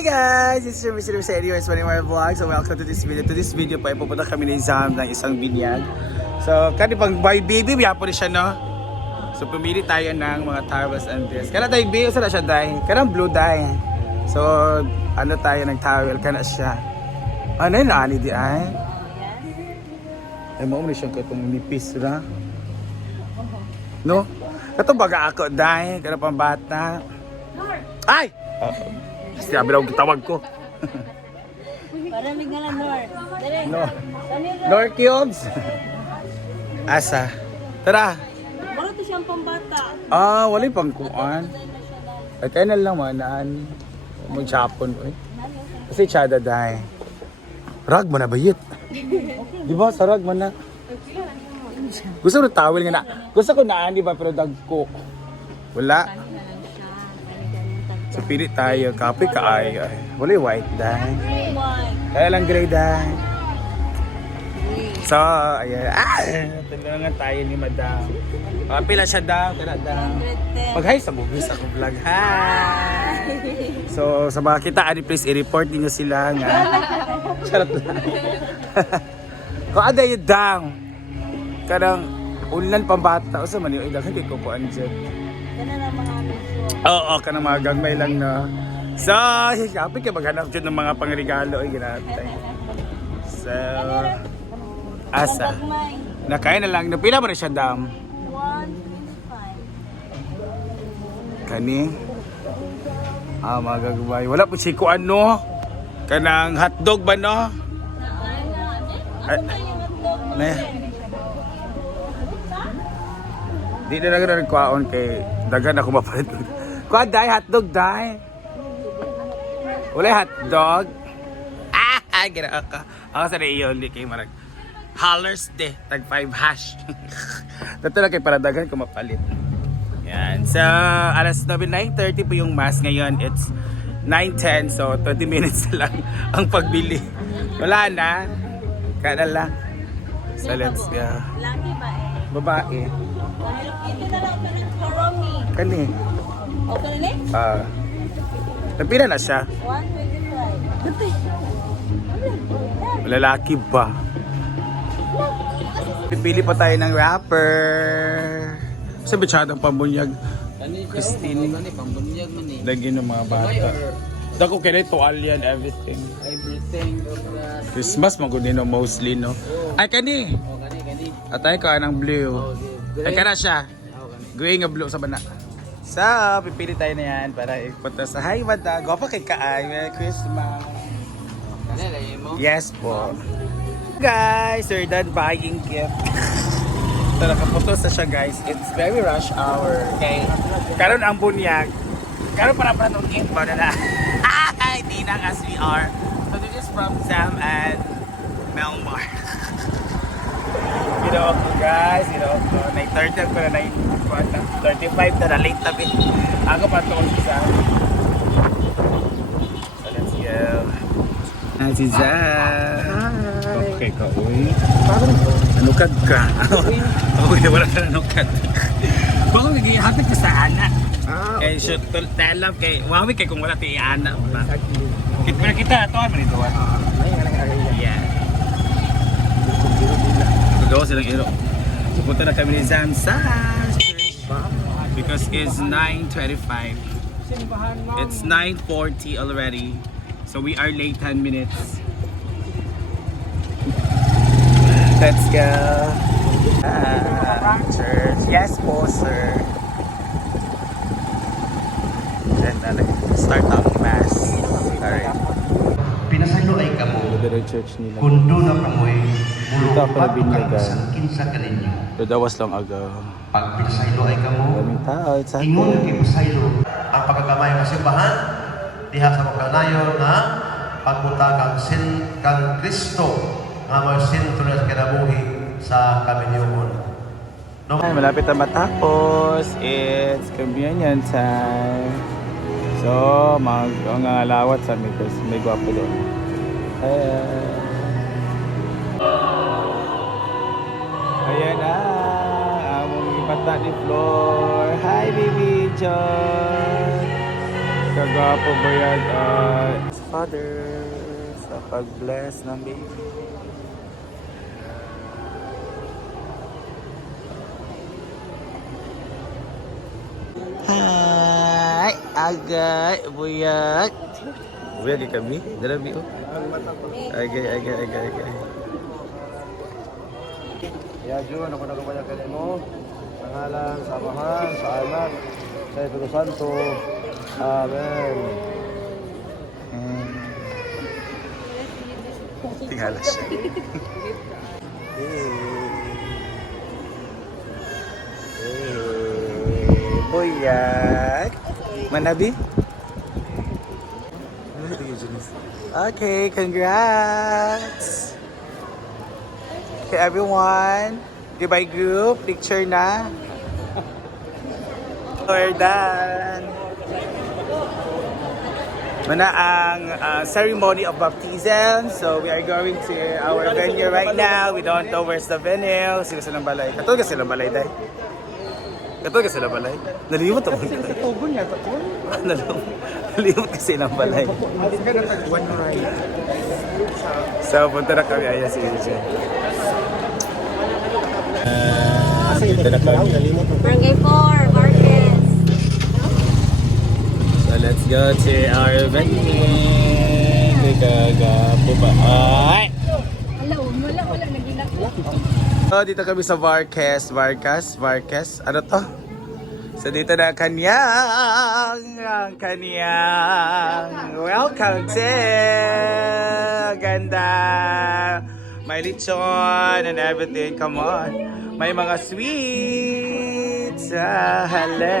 Hey guys, it's your Mr. Serious Manimar Vlog. So welcome to this video. To this video pa, pupunta kami ni Zam ng isang binyag. So, kani pang by baby, biya po rin siya, no? So, pumili tayo ng mga towels and this. Kana tayo, baby, saan na siya dye? Kana blue dye. So, ano tayo ng towel, kana siya. Ano yun, ani di ay? Ay, mo na siyang katong nipis, ra? No? Ito baga ako, dye. Kana pang bata. Ay! Kasi abilaw kitawag ko. Paramig nga lang, Nor. Dali. No. Nor Cubes. Asa. Tara. Baro to siyang pambata. Wala pang kuan. Ay, kaya na lang manaan. Mag-Japon ko eh. Kasi tsada dahi. Rag mo na bayit. Di ba sa rag mo na? Gusto ko na towel nga na. Gusto ko naan, di ba? Pero dagko. Wala. So pili tayo, kape ka ay. Wala yung white dahi. Kaya lang gray dahi. So, ayan. Tulungan tayo ni Madam. Pila siya daw, tara daw. Pag-hi sa bugis ako vlog. Hi! So, sa mga kitaan, please i-report niyo sila nga. Charot lang. Kung ada yun daw. Kadang ulan pambata. O sa man yun, ilagay kay Kukuan dyan. Kana na mga Oo, kanang mga gagmay lang na. So, happy ka maghanap dyan ng mga pangregalo. Ay, ginatay. So, asa. Nakain na lang. Napila mo na siya, Dam? 125. Kani? Mga gagmay. Wala po si kuan, no? Kanang hotdog ba, no? Na. Di na lang nagkuhaon kay dagan ako mapalit. Kuha dahi, hotdog dahi. Wala hotdog. Gina ka. Ako sa iyo, hindi kayo marag. Hollers de, tag 5 hash. Dito lang kayo para dagan ko mapalit. Yan. So, alas 9:30 po yung mass ngayon. It's 9:10, so 20 minutes lang ang pagbili. Wala na. Kaya lang. So, let's go. Laki ba eh? Babae. Ito na lang ito ng Karomi. Kani? O kanili? Napila na siya. 125. Gantay. Lalaki ba? Pipili pa tayo ng wrapper. Sa bitsadang pambunyag. Christine. Pambunyag man eh. Lagyan ng mga bata. Dako kaya tuwalyan, everything. Everything. Christmas magudin no, mostly, no? Ay, kani! Kani. Atay ka ng blue. Ay, kana siya. Gawin nga blue sa bana. So, pipili tayo na yan para ipunta sa Hi Mada. Gopa kay Kaay. Merry Christmas. Kani, mo? Yes po. Guys, we're done buying gift. So, nakaputos na siya guys. It's very rush hour. Okay? Karon ang bunyag. Karon para nung info na na. Tinang as we are. So, this is from Sam and Melmar. You know ako guys, you know ako. 9:30 ko na 35 na late tabi. Ako pa ito si Sam. So, let's go. Si Sam. Okay ka, uy. Nanukad ka. Uy, wala ka nanukad. Baka naghihatag ka sa anak. Eh, should tell up kay Wawi kay kung wala tayo anak. Kita ito, man ito. Yeah. Doon silang iro. So, punta na kami ni Zam sa church. Because it's 9:25. It's 9:40 already. So we are late 10 minutes. Let's go. Church. Yes po, sir. Then, start ang mass. Alright. Pinasaylo ay kamo, The church nila. kundo na kamoy, Dito ako mulupad nabinyagan. kang isang kinsa kaninyo. Dadawas lang aga. Pag pinasaylo ay kamo, Maraming tao. It's ingon happy. kay pasaylo. Ang pagkagamay ng simbahan, diha sa pagkanayon na pagpunta kang kang Kristo nga may sentro na kinabuhi sa kaminyoon. No? Ay, malapit na matapos. It's communion time. So, mangangalawat sa may, may gwapo doon. Ayan na. Among bata ni Flor. Hi, baby John. Kagwapo ba yan? Father sa pag-bless ng baby. Hi! Agay! Buyag! Buyag kami? Dalabi oh. Agay. Ya Jun, ako nagpapayagan mo. Sa ngalan, sa Amahan, sa Anak, sa Espiritu Santo. Amen. Tingala siya. Buyag! Manabi? Okay, congrats! Okay, everyone. Goodbye group. Picture na. We're done. Mana ang ceremony of baptism. So we are going to our venue right now. We don't know where's the venue. Sila silang balay. Katulad ka silang balay, day. Katulad ka silang balay. Nalimot ako. Katugon niya. Nalimot ka silang balay. So punta na kami. Ayan si AJ. Punta na kami. Barangay 4, Marquez. So let's go to our venue. Gagapo ba? Ay! Wala, nagilak. So dito kami sa Vargas. Ano to? So dito na ang kanyang welcome to ganda. May lechon and everything. Come on. May mga sweets. Hello.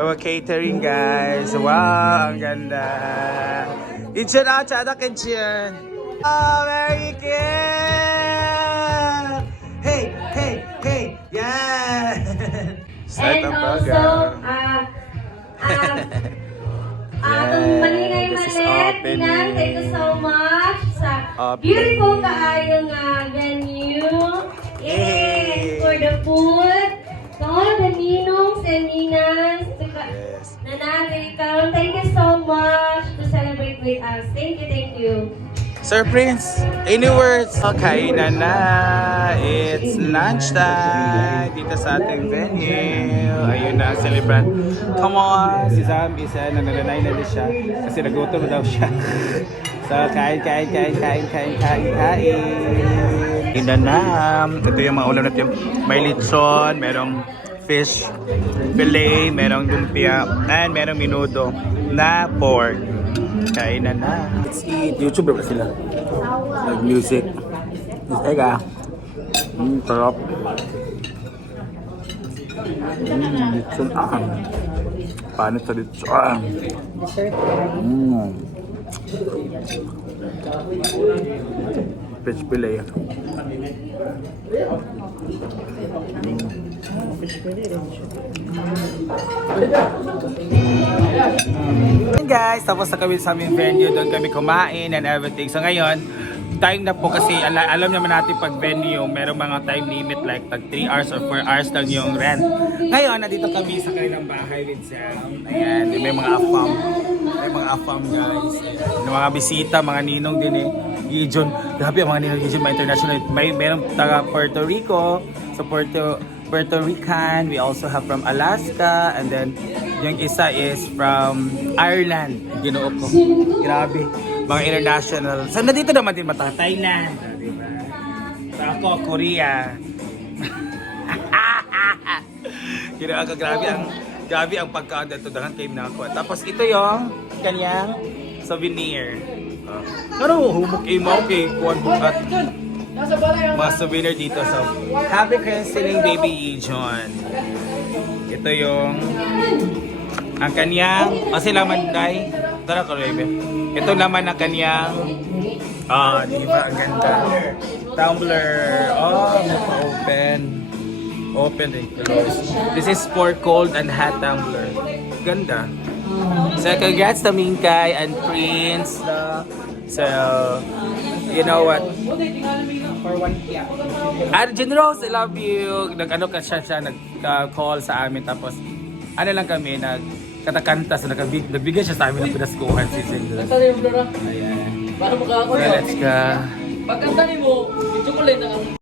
Our catering guys. Wow, ang ganda. Itchin out, chada kitchen. Oh, very cute. Hey. Yeah. Start And ang also, program. Maningay this is Malet, opening. Inan, thank you so much sa Opening. beautiful kaayong venue. Yay! And for the food, to all the ninongs and ninas, Yes. nanay, thank you so much to celebrate with us. Thank you. Sir Prince, any words? Okay na. It's lunchtime dito sa ating venue. Ayun na ang celebrant. Come on! Si Zombie, nananay na din siya. Kasi nagutom daw siya. So, kain. Inanam. Ito yung mga ulam natin. May lechon, merong fish fillet, merong lumpia, and merong minudo na pork. Kainan na. Let's eat. YouTube ba sila? Nag-music. Ega. Sarap. Lechon ang. Paano sa lechon? Fish fillet. Hey guys, tapos na kami sa aming venue, doon kami kumain and everything. So ngayon, time na po kasi alam naman natin pag venue, merong mga time limit like tag 3 hours or 4 hours lang yung rent. Ngayon, nandito kami sa kanilang bahay with Sam. Ayan, may mga afam. May mga afam guys. Ayan. Yung mga bisita, mga ninong din eh. Gijon, grabe ang mga ninong Gijon, mga international. Merong taga Puerto Rico, sa Puerto Rican. We also have from Alaska, and then yung isa is from Ireland. Ginoo ko. Grabe. Mga international. So, nandito naman din mata. Thailand. Diba? So, ako, Korea. Ginoo ko. Grabe ang pagkaon dito. Dahan kayo na ako. Tapos, ito yung kanyang souvenir. Pero, humok mo. Okay, kuwan bukat. Mga souvenir dito. So, happy christening baby John. Ito yung ang kanyang, kasi laman day. Tara ko, baby. Ito naman ang kanyang, di ba? Ang ganda. Tumbler. Open. Open and close. This is for cold and hot tumbler. Ganda. So, congrats to Minkay and Prince. So, you know what? For 1 Arjen Rose, I love you. Nag-ano ka siya nag-call sa amin. Tapos, ano lang kami, katakanta. So nagbigay siya sa amin ng pinaskuhan si Sindra. Kanta niyo, Dora. Ayan. Para makakakuha. So let's go. Pagkanta niyo mo, yung chocolate na